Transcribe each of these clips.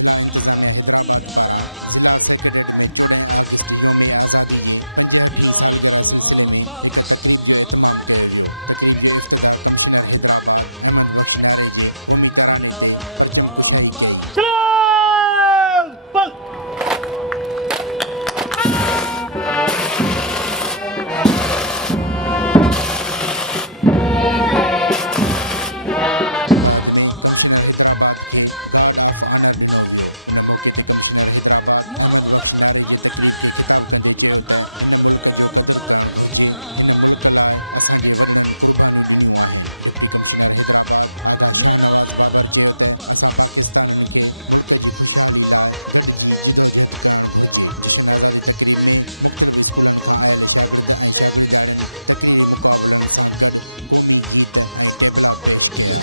ज़िला इंतज़ामिया हैदराबाद पारां ज़िला सेक्रेटरीट में 14 अगस्त योम आज़ादी जे 65 सालगिरह सिलसिले में एक तकरीब जो एहतमाम किया वियो। तकरीब जो इफ्तिदा कमिश्नर हैदराबाद अहमद बख्श नारे जे क़ौमी तराने ते परचम कुशाई कई। बाद में कमिश्नर हैदराबाद के गार्ड ऑफ ऑनर दिनो वियो। उन मौके ते कमिश्नर हैदराबाद अहमद बख्श नारे जे तकरीब के खिताब कंदे चयो त हिन मुल्क जो कदर करण घुर्जे। हिन मुल्क लाइ असांजे वॾड़नि कुर्बानियूं ॾिनियूं आहिनि। डिप्टी कमिश्नर हैदराबाद आगा शाहनवाज़ बाबर चयो त असां पाकिस्ताननि खे मुल्क जी खुशहाली लाइ गॾिजी जिदोजहद करण घुर्जे। जश्न आज़ादी तकरीब में मुख़्तलिफ़ स्कूलनि खां आयल शागिर्द ऐं शागिर्दाणियुनि तकरीरी मुक़ाबलनि सां गॾु क़ौमी गीत ऐं टेबला पेश कया।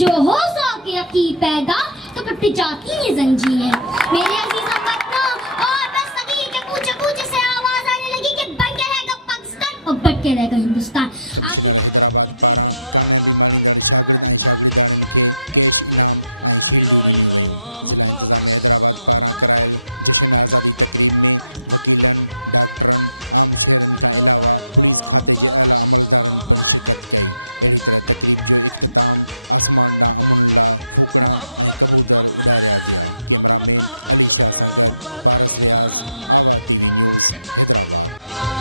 जो हो सो के अकी पैदा तो कट जाती है जंजीरें। मेरे अजीज वतनों और बस सगी के पूछे से आवाज आने लगी कि बन के रहेगा पाकिस्तान और बट के रहेगा हिंदुस्तान। कमिश्नर हैदराबाद पारां कामयाबी माणींदड़ शागिर्द ऐं शागिर्दाणियुनि खे कैश इनाम ऐं शील्डियूं ॾिनियूं वयूं। ज़िला इंतज़ामिया हैदराबाद पारां करायल जश्न आज़ादी तकरीब में वकीलनि, डॉक्टरनि, आम शहरनि खां अलावा पुलिस खाते जे आला अमलदारनि पिणु शिरकत कई। अहिड़ी तरह तकरीब जो इख्तिताम आसमान ॾांहुं अमुन लाइ फूकणा ऐं कबूतर उॾारिया विया। कैमरामैन अली शाह सां गॾु पारस रियाज़, आवा TV न्यूज़ हैदराबाद।